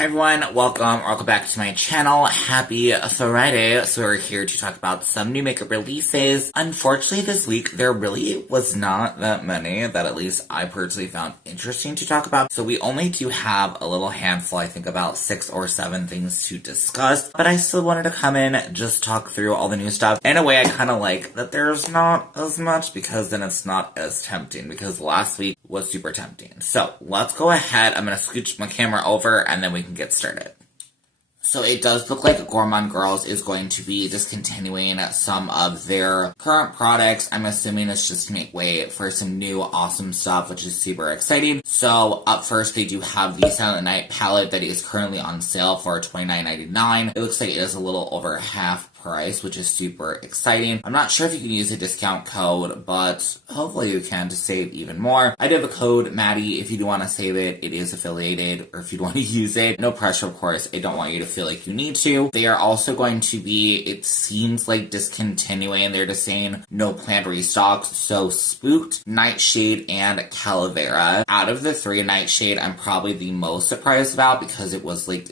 Hi everyone, welcome back to my channel. Happy Friday. So we're here to talk about some new makeup releases. Unfortunately this week there really was not that many that at least I personally found interesting to talk about. So we only do have a little handful, I think about 6 or 7 things to discuss, but I still wanted to come in, just talk through all the new stuff. In a way I kind of like that there's not as much because then it's not as tempting, because last week was super tempting. So let's go ahead, I'm going to scooch my camera over and then we can get started. So it does look like Gourmand Girls is going to be discontinuing some of their current products. I'm assuming it's just to make way for some new awesome stuff, which is super exciting. So up first, they do have the Silent Night palette that is currently on sale for $29.99. It looks like it is a little over half price, which is super exciting. I'm not sure if you can use a discount code, but hopefully you can to save even more. I do have a code, Maddie, if you do want to save it. It is affiliated, or if you want to use it. No pressure, of course. I don't want you to feel like you need to. They are also going to be, it seems like, discontinuing. They're just saying no planned restocks. So Spooked, Nightshade, and Calavera. Out of the 3, Nightshade, I'm probably the most surprised about because it was like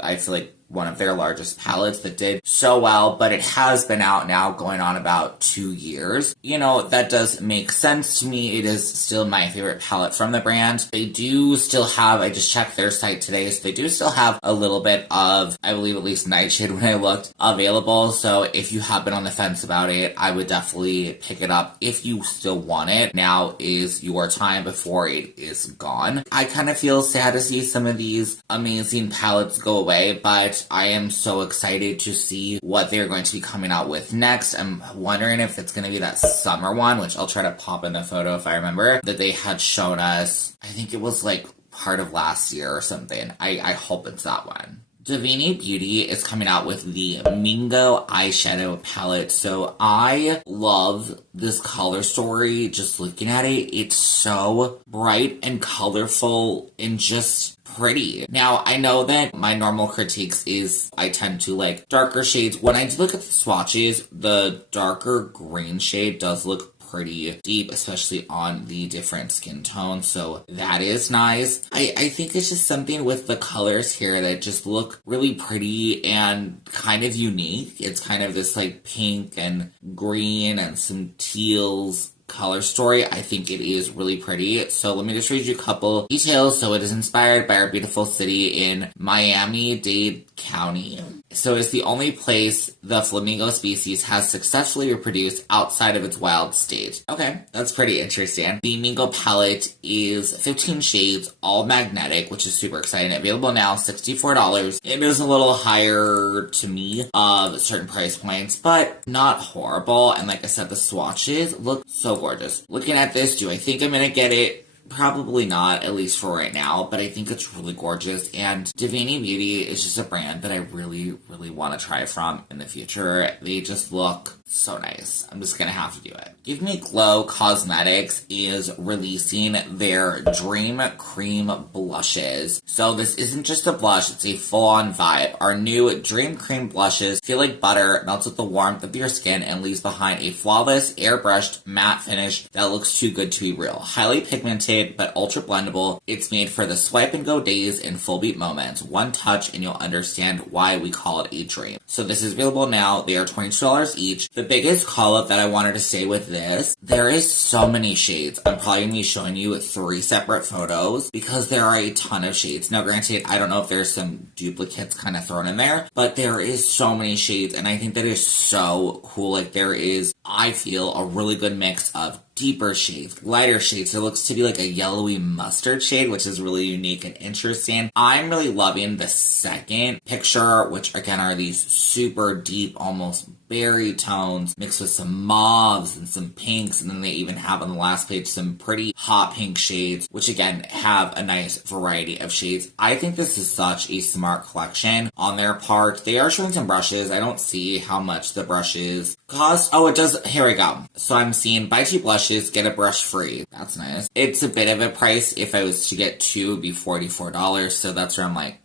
I feel like one of their largest palettes that did so well, but it has been out now going on about 2 years. You know, that does make sense to me. It is still my favorite palette from the brand. They do still have, I just checked their site today, so they do still have a little bit of, I believe at least Nightshade when I looked, available. So if you have been on the fence about it, I would definitely pick it up if you still want it. Now is your time before it is gone. I kind of feel sad to see some of these amazing palettes go away, but I am so excited to see what they're going to be coming out with next. I'm wondering if it's going to be that summer one, which I'll try to pop in the photo if I remember, that they had shown us. I think it was like part of last year or something. I hope it's that one. Divini Beauty is coming out with the Mingo eyeshadow palette. So I love this color story. Just looking at it, it's so bright and colorful and just pretty. Now, I know that my normal critiques is I tend to like darker shades. When I do look at the swatches, the darker green shade does look pretty deep, especially on the different skin tones, so that is nice. I think it's just something with the colors here that just look really pretty and kind of unique. It's kind of this like pink and green and some teals color story. I think it is really pretty. So let me just read you a couple details. So it is inspired by our beautiful city in Miami-Dade County. So it's the only place the flamingo species has successfully reproduced outside of its wild state. Okay, that's pretty interesting. The Mingo palette is 15 shades, all magnetic, which is super exciting. Available now, $64. It is a little higher to me of certain price points, but not horrible. And like I said, the swatches look so gorgeous. Looking at this, do I think I'm gonna get it? Probably not, at least for right now, but I think it's really gorgeous, and Divini Beauty is just a brand that I really, really want to try from in the future. They just look so nice. I'm just gonna have to do it. Give Me Glow Cosmetics is releasing their Dream Cream blushes. So this isn't just a blush, it's a full-on vibe. Our new Dream Cream blushes feel like butter, melts with the warmth of your skin, and leaves behind a flawless, airbrushed matte finish that looks too good to be real. Highly pigmented, but ultra blendable. It's made for the swipe and go days and full beat moments. One touch and you'll understand why we call it a dream. So this is available now. They are $22 each. The biggest call up that I wanted to say with this, there is so many shades. I'm probably going to be showing you 3 separate photos because there are a ton of shades. Now granted, I don't know if there's some duplicates kind of thrown in there, but there is so many shades, and I think that is so cool. Like there is, I feel, a really good mix of deeper shades, lighter shades. It looks to be like a yellowy mustard shade, which is really unique and interesting. I'm really loving the second picture, which again are these super deep, almost berry tones mixed with some mauves and some pinks, and then they even have on the last page some pretty hot pink shades, which again have a nice variety of shades. I think this is such a smart collection on their part. They are showing some brushes. I don't see how much the brushes cost. Oh, it does. Here we go. So I'm seeing buy 2 blushes, get a brush free. That's nice. It's a bit of a price. If I was to get 2, it'd be $44. So that's where I'm like,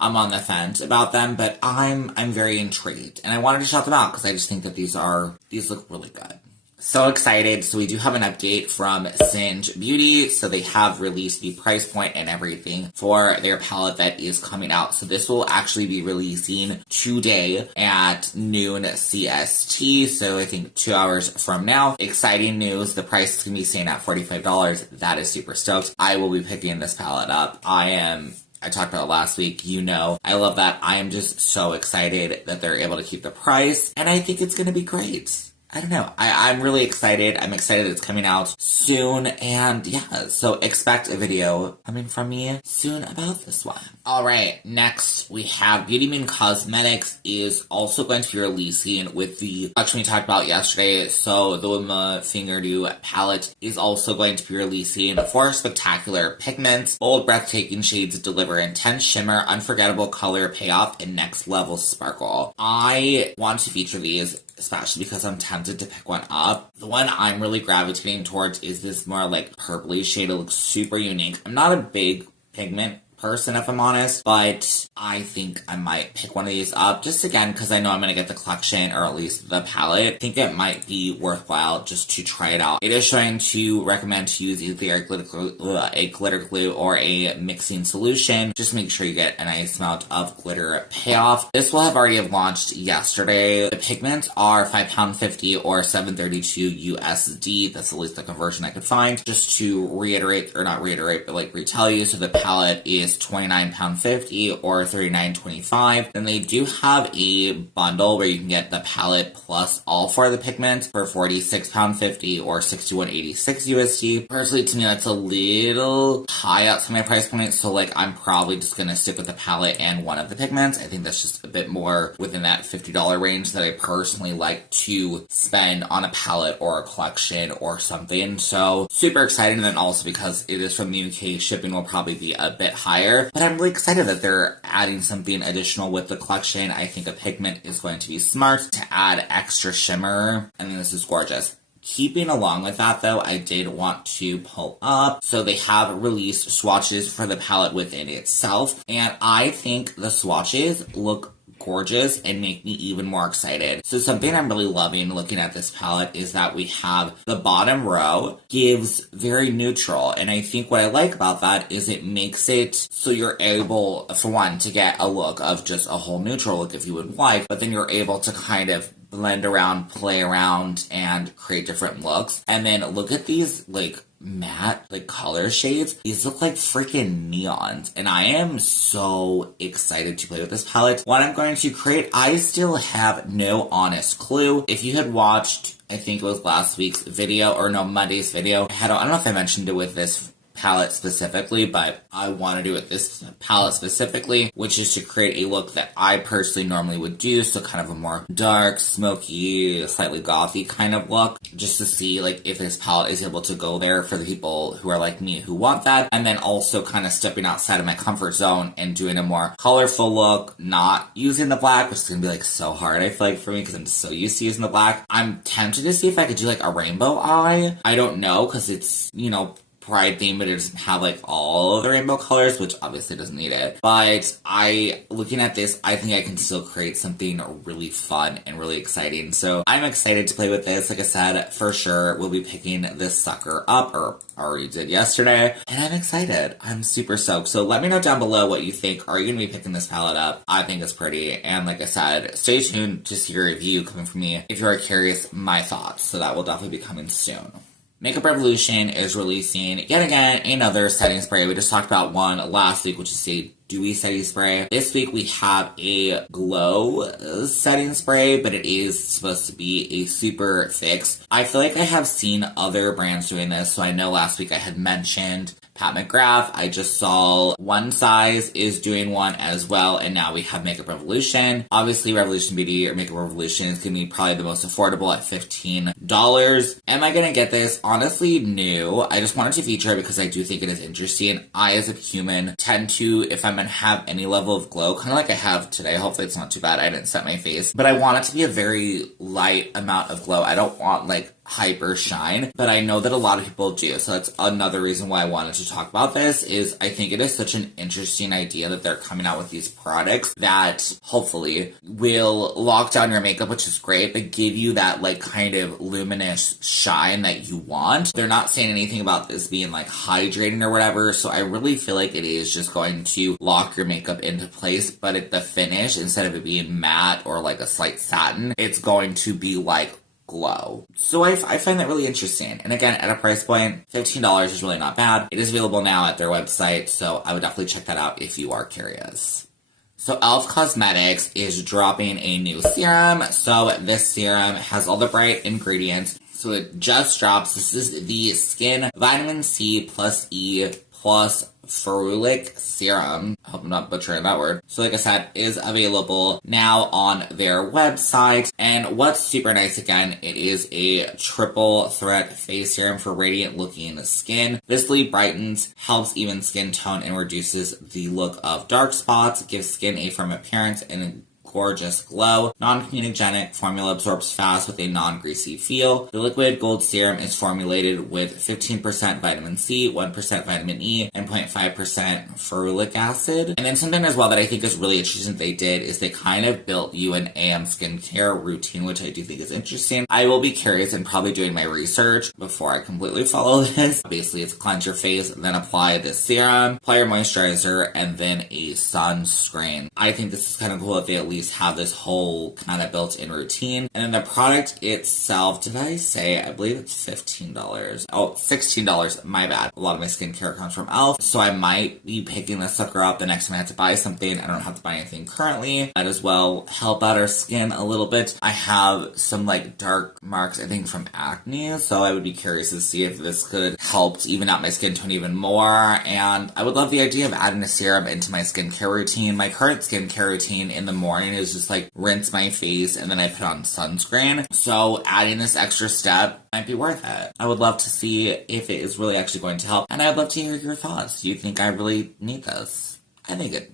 I'm on the fence about them, but I'm very intrigued, and I wanted to shout them out because I just think that these look really good. So excited. So we do have an update from Singe Beauty. So they have released the price point and everything for their palette that is coming out. So this will actually be releasing today at noon CST. So I think 2 hours from now. Exciting news. The price is going to be staying at $45. That is super stoked. I will be picking this palette up. I talked about it last week, you know. I love that. I am just so excited that they're able to keep the price. And I think it's going to be great. I don't know. I'm really excited. I'm excited it's coming out soon. And yeah, so expect a video coming from me soon about this one. Alright, next we have Beauty Bean Cosmetics is also going to be releasing with the collection we talked about yesterday. So the Wima Fingerdo palette is also going to be releasing 4 spectacular pigments. Bold, breathtaking shades deliver intense shimmer, unforgettable color payoff, and next level sparkle. I want to feature these, especially because I'm tempted to pick one up. The one I'm really gravitating towards is this more like purpley shade. It looks super unique. I'm not a big pigment person, if I'm honest, but I think I might pick one of these up just again because I know I'm going to get the collection or at least the palette. I think it might be worthwhile just to try it out. It is showing to recommend to use either a glitter glue or a mixing solution. Just make sure you get a nice amount of glitter payoff. This will have already launched yesterday. The pigments are £5.50 or $7.32 USD. That's at least the conversion I could find. Just to reiterate, or not reiterate, but like retell you, so the palette is £29.50 or $39.25. Then they do have a bundle where you can get the palette plus all 4 of the pigments for £46.50 or $61.86 USD. Personally, to me, that's a little high outside my price point, so like I'm probably just gonna stick with the palette and one of the pigments. I think that's just a bit more within that $50 range that I personally like to spend on a palette or a collection or something. So super excited, and then also because it is from the UK, shipping will probably be a bit higher. But I'm really excited that they're adding something additional with the collection. I think a pigment is going to be smart to add extra shimmer. I mean, this is gorgeous. Keeping along with that, though, I did want to pull up. So they have released swatches for the palette within itself. And I think the swatches look gorgeous and make me even more excited. So something I'm really loving looking at this palette is that we have the bottom row gives very neutral, and I think what I like about that is it makes it so you're able, for one, to get a look of just a whole neutral look if you would like, but then you're able to kind of blend around, play around, and create different looks. And then look at these like matte like color shades. These look like freaking neons, and I am so excited to play with this palette. What I'm going to create, I still have no honest clue. If you had watched, I think it was last week's video, or no, Monday's video, I don't know if I mentioned it with this palette specifically, but I want to do it this palette specifically, which is to create a look that I personally normally would do, so kind of a more dark, smoky, slightly gothy kind of look, just to see like if this palette is able to go there for the people who are like me who want that, and then also kind of stepping outside of my comfort zone and doing a more colorful look, not using the black, which is gonna be like so hard I feel like for me because I'm so used to using the black. I'm tempted to see if I could do like a rainbow eye. I don't know because it's, you know, Pride theme, but it doesn't have like all of the rainbow colors, which obviously doesn't need it. But looking at this, I think I can still create something really fun and really exciting. So I'm excited to play with this. Like I said, for sure, we'll be picking this sucker up, or already did yesterday, and I'm excited. I'm super stoked. So let me know down below what you think. Are you going to be picking this palette up? I think it's pretty. And like I said, stay tuned to see a review coming from me if you are curious my thoughts. So that will definitely be coming soon. Makeup Revolution is releasing, yet again, another setting spray. We just talked about one last week, which is a dewy setting spray. This week we have a glow setting spray, but it is supposed to be a super fix. I feel like I have seen other brands doing this, so I know last week I had mentioned Pat McGrath. I just saw One Size is doing one as well, and now we have Makeup Revolution. Obviously, Revolution Beauty or Makeup Revolution is going to be probably the most affordable at $15. Am I going to get this? Honestly, no. I just wanted to feature it because I do think it is interesting. I, as a human, tend to, if I'm going to have any level of glow, kind of like I have today, hopefully it's not too bad, I didn't set my face, but I want it to be a very light amount of glow. I don't want, like, hyper shine, but I know that a lot of people do. So that's another reason why I wanted to talk about this. Is I think it is such an interesting idea that they're coming out with these products that hopefully will lock down your makeup, which is great, but give you that like kind of luminous shine that you want. They're not saying anything about this being like hydrating or whatever, so I really feel like it is just going to lock your makeup into place, but at the finish, instead of it being matte or like a slight satin, it's going to be like glow. So I find that really interesting. And again, at a price point, $15 is really not bad. It is available now at their website, so I would definitely check that out if you are curious. So e.l.f. Cosmetics is dropping a new serum. So this serum has all the bright ingredients. So it just drops. This is the Skin Vitamin C plus E plus ferulic serum. I hope I'm not butchering that word. So like I said, is available now on their website. And what's super nice, again, it is a triple threat face serum for radiant looking skin. Visibly brightens, helps even skin tone, and reduces the look of dark spots, gives skin a firm appearance and gorgeous glow. Non-comedogenic formula absorbs fast with a non-greasy feel. The liquid gold serum is formulated with 15% vitamin C, 1% vitamin E, and 0.5% ferulic acid. And then something as well that I think is really interesting that they did is they kind of built you an AM skincare routine, which I do think is interesting. I will be curious and probably doing my research before I completely follow this. Basically, it's cleanse your face, then apply this serum, apply your moisturizer, and then a sunscreen. I think this is kind of cool that they at least have this whole kind of built-in routine. And then the product itself, did I say, I believe it's $15. Oh, $16, my bad. A lot of my skincare comes from e.l.f., so I might be picking this sucker up the next time I have to buy something. I don't have to buy anything currently. Might as well help out our skin a little bit. I have some like dark marks, I think, from acne, so I would be curious to see if this could help even out my skin tone even more. And I would love the idea of adding a serum into my skincare routine. My current skincare routine in the morning is just like rinse my face and then I put on sunscreen. So adding this extra step might be worth it. I would love to see if it is really actually going to help. And I'd love to hear your thoughts. Do you think I really need this? I think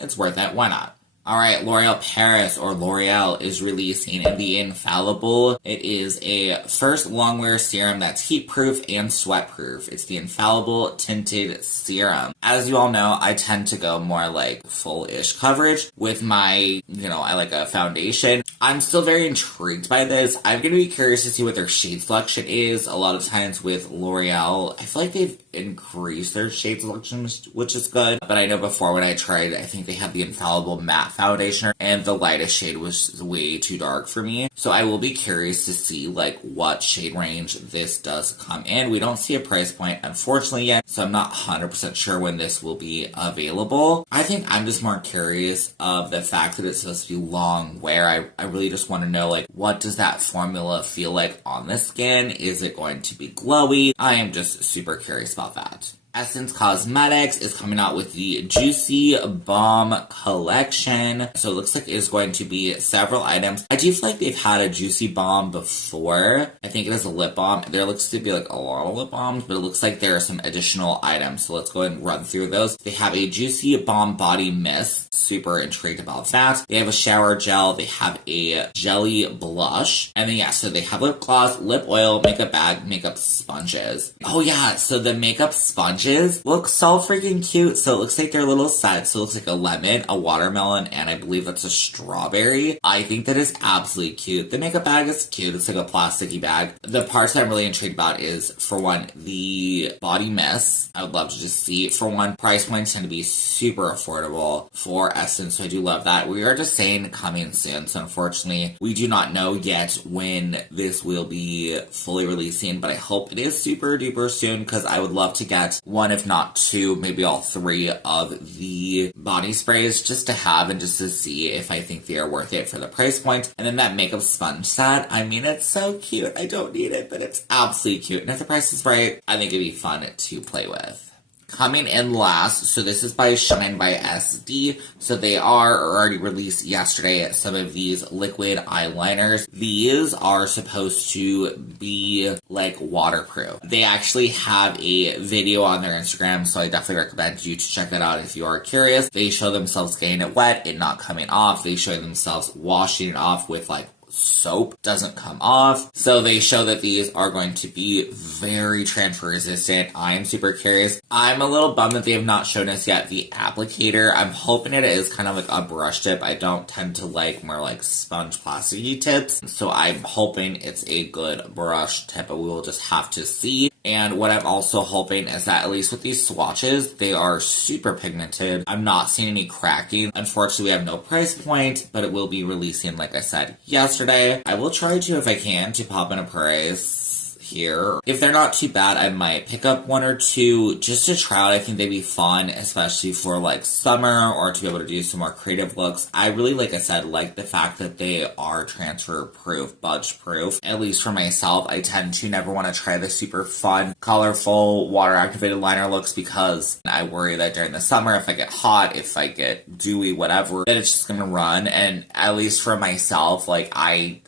it's worth it. Why not? Alright, L'Oreal Paris, or L'Oreal, is releasing the Infallible. It is a first longwear serum that's heat-proof and sweat-proof. It's the Infallible Tinted Serum. As you all know, I tend to go more like full-ish coverage with my, I like a foundation. I'm still very intrigued by this. I'm going to be curious to see what their shade selection is. A lot of times with L'Oreal, I feel like they've increased their shade selection, which is good. But I know before when I tried, I think they had the Infallible Matte Foundation, and the lightest shade was way too dark for me. So I will be curious to see like what shade range this does come in. We don't see a price point, unfortunately, yet, so I'm not 100% sure when this will be available. I think I'm just more curious of the fact that it's supposed to be long wear. I really just want to know, like, what does that formula feel like on the skin? Is it going to be glowy? I am just super curious about that. Essence Cosmetics is coming out with the Juicy Balm collection. So it looks like it's going to be several items. I do feel like they've had a Juicy Balm before. I think it is a lip balm. There looks to be like a lot of lip balms, but it looks like there are some additional items. So let's go ahead and run through those. They have a Juicy Balm Body Mist. Super intrigued about that. They have a shower gel. They have a jelly blush. And then, so they have lip gloss, lip oil, makeup bag, makeup sponges. Oh yeah, so the makeup sponges look so freaking cute. So it looks like they're little sets. So it looks like a lemon, a watermelon, and I believe that's a strawberry. I think that is absolutely cute. The makeup bag is cute. It's like a plasticky bag. The parts that I'm really intrigued about is, for one, the body mist. I would love to just see. For one, price points tend to be super affordable for Essence, so I do love that. We are just saying coming soon, so unfortunately, we do not know yet when this will be fully releasing, but I hope it is super duper soon, because I would love to get one, if not two, maybe all three of the body sprays just to have and just to see if I think they are worth it for the price point. And then that makeup sponge set, I mean, it's so cute. I don't need it, but it's absolutely cute. And if the price is right, I think it'd be fun to play with. Coming in last, so this is by Shine by SD. So they are already released yesterday, some of these liquid eyeliners. These are supposed to be like waterproof. They actually have a video on their Instagram, so I definitely recommend you to check that out if you are curious. They show themselves getting it wet, it not coming off. They show themselves washing it off with like soap doesn't come off. So they show that these are going to be very transfer resistant. I am super curious. I'm a little bummed that they have not shown us yet the applicator. I'm hoping it is kind of like a brush tip. I don't tend to like more like sponge plasticky tips. So I'm hoping it's a good brush tip, but we will just have to see. And what I'm also hoping is that at least with these swatches, they are super pigmented. I'm not seeing any cracking. Unfortunately, we have no price point, but it will be releasing, like I said, yesterday. I will try to, if I can, to pop in a price here. If they're not too bad, I might pick up one or two just to try out. I think they'd be fun, especially for like summer or to be able to do some more creative looks. I really, like I said, like the fact that they are transfer proof, budge proof. At least for myself, I tend to never want to try the super fun, colorful, water activated liner looks because I worry that during the summer, if I get hot, if I get dewy, whatever, that it's just gonna run. And at least for myself, like I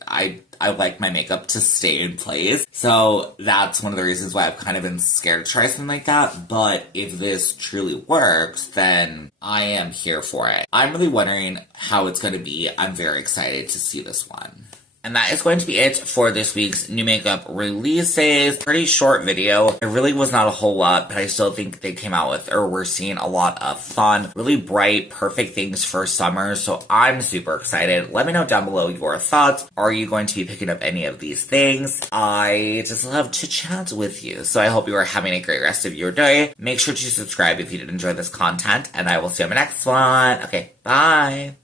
like my makeup to stay in place. So that's one of the reasons why I've kind of been scared to try something like that. But if this truly works, then I am here for it. I'm really wondering how it's going to be. I'm very excited to see this one. And that is going to be it for this week's new makeup releases. Pretty short video. It really was not a whole lot, but I still think they came out with, or we're seeing a lot of fun, really bright, perfect things for summer. So I'm super excited. Let me know down below your thoughts. Are you going to be picking up any of these things? I just love to chat with you. So I hope you are having a great rest of your day. Make sure to subscribe if you did enjoy this content, and I will see you on the next one. Okay, bye.